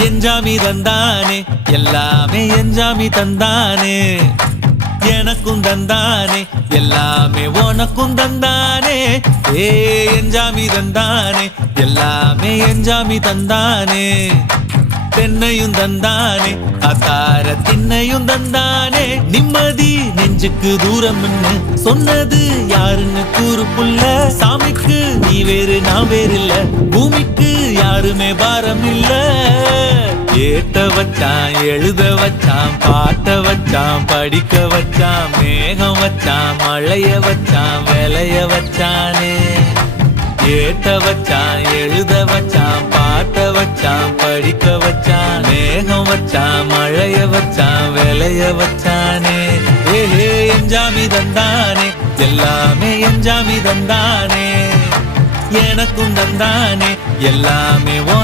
எஞ்சாமி தந்தானே எல்லாமே எஞ்சாமி தந்தானே எனக்கும் தந்தானே எல்லாமே உனக்கும் தந்தானே ஏ எஞ்சாமி தந்தானே எல்லாமே எஞ்சாமி தந்தானே தென்னையும் தந்தானே அத்தார திண்ணையும் தந்தானே நிம்மதி நெஞ்சுக்கு தூரம்னு சொன்னது யாருன்னு கூறு புள்ள சாமிக்கு நீ வேறு நான் வேறு இல்ல பூமிக்கு யாருமே பாரம் இல்ல ஏத்த வச்சான் எழுத வச்சான் பாட்ட வச்சான் படிக்க வச்சான் மேகம் வச்சான் மழைய வச்சான் விளைய வச்சானே ஏத்த வச்சான் எழுத வச்சான் பாட்ட வச்சான் படிக்க வச்சான் மேகம் வச்சான் மழைய வச்சான் விளைய வச்சானே ஏஹே எஞ்சாமி தந்தானே எல்லாமே எஞ்சாமி தந்தானே எனக்கும் தந்தானே எல்லாமே